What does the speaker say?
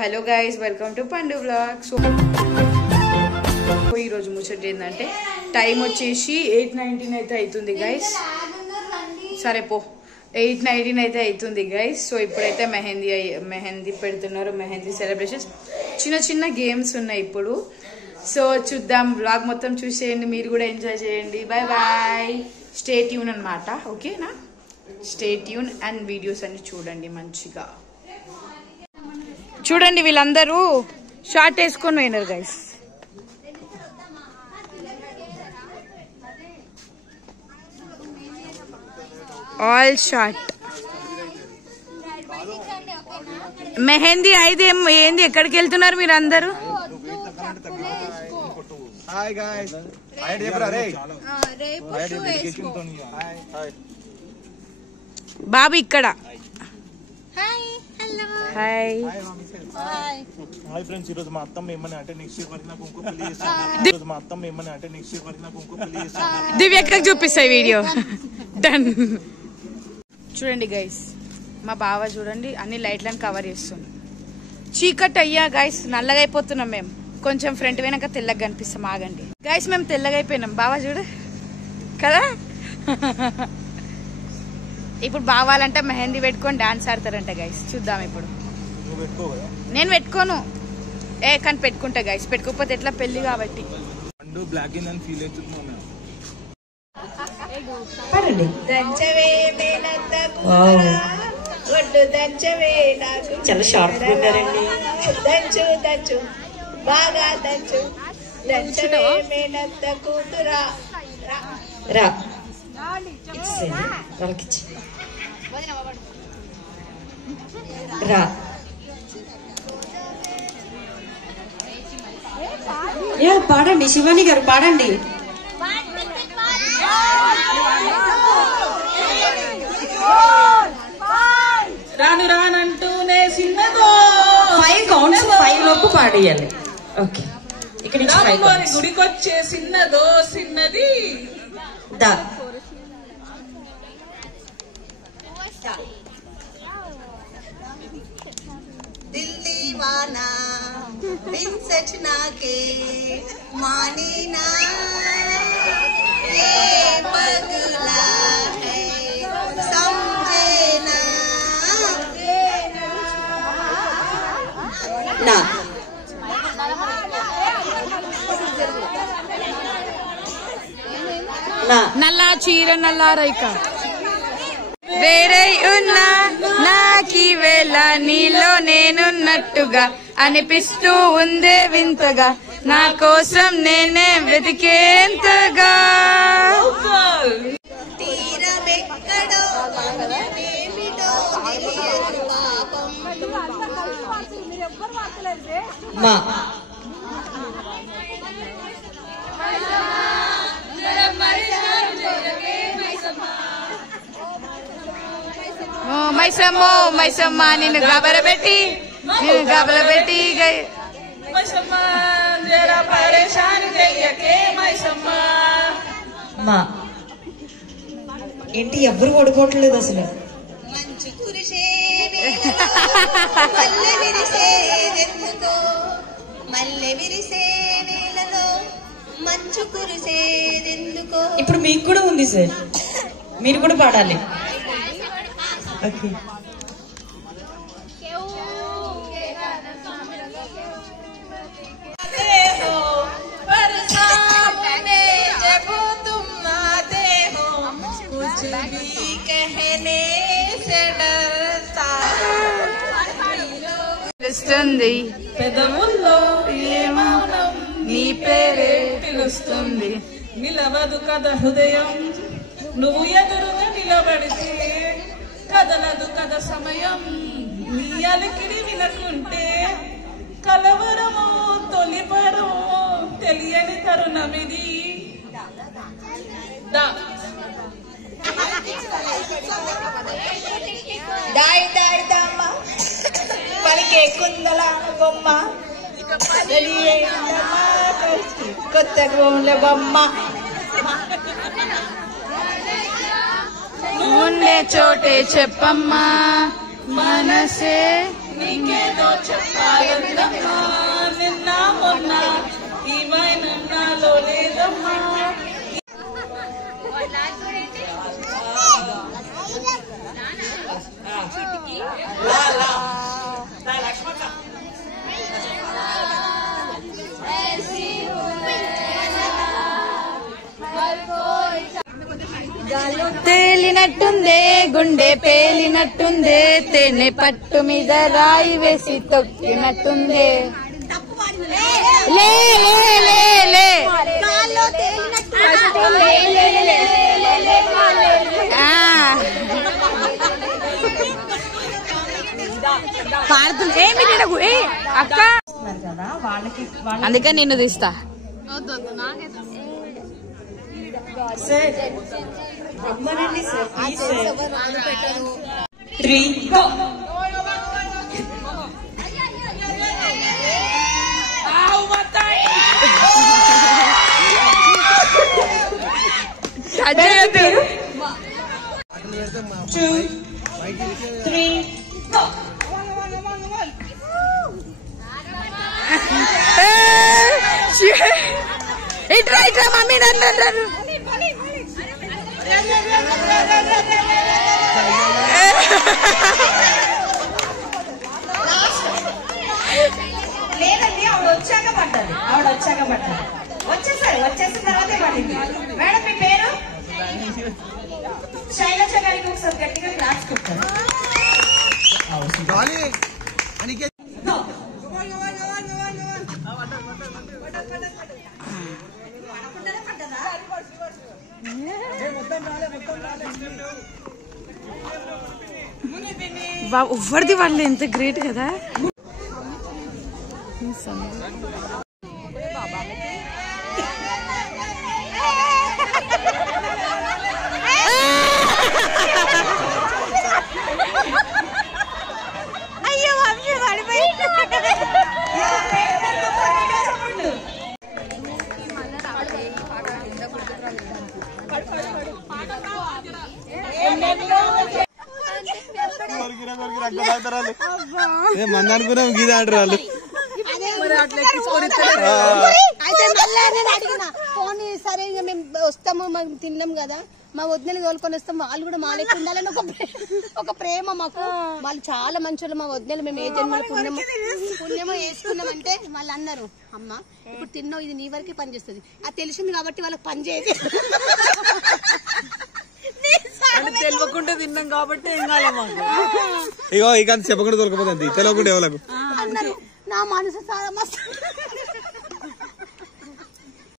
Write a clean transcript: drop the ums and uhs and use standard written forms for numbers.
Hello guys, welcome to పండు vlogs. ఈరోజు ముచ్చట ఏంటంటే టైం వచ్చేసి 8:19 అయితే అవుతుంది గైస్. సరే పో, 8:19 అయితే అవుతుంది గైస్. సో ఇప్పుడైతే మెహందీ పెడుతున్నారు, మెహందీ సెలబ్రేషన్స్, చిన్న చిన్న గేమ్స్ ఉన్నాయి ఇప్పుడు. సో చూద్దాం, వ్లాగ్ మొత్తం చూసేయండి, మీరు కూడా ఎంజాయ్ చేయండి. బాయ్ బాయ్, స్టే ట్యూన్ అనమాట, ఓకేనా? స్టే ట్యూన్ అండ్ వీడియోస్ అన్ని చూడండి మంచిగా. చూడండి వీళ్ళందరూ షార్ట్ వేసుకొని పోయినారు గైస్. All short. మెహందీ అయితే ఏంది, ఎక్కడికి వెళ్తున్నారు మీరు అందరూ? బాబు ఇక్కడ. హాయ్ ఫ్రెండ్స్, ఈరోజు మా అత్తమ్మ ఏమని అంటే నెక్స్ట్ ఇయర్ వరకు నాకు ఇంకో పెళ్లి చేస్తాను. మా అత్తమ్మ ఏమని అంటే నెక్స్ట్ ఇయర్ వరకు నాకు ఇంకో పెళ్లి చేస్తాను. దివ్యక్కకి చూపిస్తాయి వీడియో. డన్. చూడండి గైస్, మా బావ చూడండి అన్ని లైట్లను కవర్ చేస్తుంది. చీకట్ అయ్యా గైస్, నల్లగా అయిపోతున్నాం మేము. కొంచెం ఫ్రంట్ పోయినాక తెల్లగా కనిపిస్తాం. ఆగండి గైస్, మేము తెల్లగా అయిపోయినాం. బావ చూడు కదా. ఇప్పుడు బావాలంటే మెహందీ పెట్టుకొని డాన్స్ ఆడతారంట గైస్. చూద్దాం ఇప్పుడు. నేను పెట్టుకోను, కానీ పెట్టుకుంటా గైస్. పెట్టుకోకపోతే ఎట్లా, పెళ్లి కాబట్టి. చాలా షార్ప్ ఉన్నారండి. దంచు దంచు బాగా దంచు, దంచవే మేనత్త కూతురా. రా ఇచ్చేసేయండి వాళ్ళకి, ఇచ్చి రా. పాడండి శివాని గారు, పాడండి. రాను రానంటూనే చిన్నదో 5 కౌంట్స్, 5 లోపు పాడేయాలి. ఓకే, ఇక్కడ నుంచి 5 కౌంట్స్. గుడికొచ్చే చిన్నదో చిన్నది దా. दिल दीवाना बिन सजना के माने ना, ये पगला है समझे ना. నా నా నల్లా చీర నల్లా రైక వేరే ఉన్నా నాకి వేళ నీలో నేనున్నట్టుగా అనిపిస్తూ ఉందే వింతగా, నా కోసం నేనే వెతికేంతగా. తీరమెక్కడో ఏమిటో తెలియదు పాపం. మా మైసమ్మో మైసమ్మ నిన్ను గబరబెట్టి మా ఏంటి ఎవ్వరు పడుకోవట్లేదు అసలు. మంచు కురిసే మల్లె విరిసేదెందుకో, మల్లె విరిసే వేళలో మంచు కురిసేదెందుకో. ఇప్పుడు మీకు కూడా ఉంది సార్, మీరు కూడా పాడాలి. ఓకే. తెలుస్తుంది పెదవుల్లో ఏమో నీ పేరే పిలుస్తుంది. నిలవదు కదా హృదయం నువ్వు ఎదురుగా నిలబడితే, కదలదు కదా సమయం నీ అలికిడి వినకుంటే. కలవరము తొలిపరము తెలియని తరుణమిది. దాయి దాయి దమ్మ పలికే కుందల బొమ్మ, కొత్త గోళ్ళ బొమ్మ. ఉండే చోటే చెప్పమ్మా మనసే నీకేదో చెప్పాలి తేలినట్టుందే గుండె పేలినట్టుందే తేనె పట్టు మీద రాయి వేసి తొక్కినట్టుందే లే లే లే లే పాడుతుంది ఏమి తినకు ఏ అక్క అందుకే నిన్ను తీస్తా ఇట్రా ఇట్రా మమ్మీ నన్ను లేదండి ఆవిడ వచ్చాక పడ్డది వచ్చేసిన తర్వాతే పడింది. మేడం మీ పేరు శైలజ గారికి ఒకసారి గట్టిగా క్లాస్ కొట్టారు. ఎవరిది వాళ్ళు ఎంత గ్రేట్ కదా. అయ్యో వంశీ పడిపోయి మంది అనుకున్నాం గీత ఆడరు వాళ్ళు. అయితే మళ్ళీ నేను అడిగిన పోనీ సరే ఇక మేము వస్తాము మేము తిన్నాం కదా మా వదినని తోలుకొని వస్తాం వాళ్ళు కూడా మా లెక్క ఉండాలని ఒక ప్రేమ మాకు. వాళ్ళు చాలా మంచి మా వదినలు మేము ఏ జన్మలో పుణ్యమో వేసుకున్నామంటే వాళ్ళు అన్నారు అమ్మ ఇప్పుడు తిన్నావు ఇది నీ వరకే పని చేస్తుంది అది తెలిసింది కాబట్టి వాళ్ళకి పని చేయదు తెలియకుండా తిన్నాం కాబట్టి ఏం కాలే మాకు. ఇగో ఇక చెప్పకుండా తొలకపోతుంది తెలియకుండా ఎవరికి అన్నారు. నా మనసు చాలా మస్తు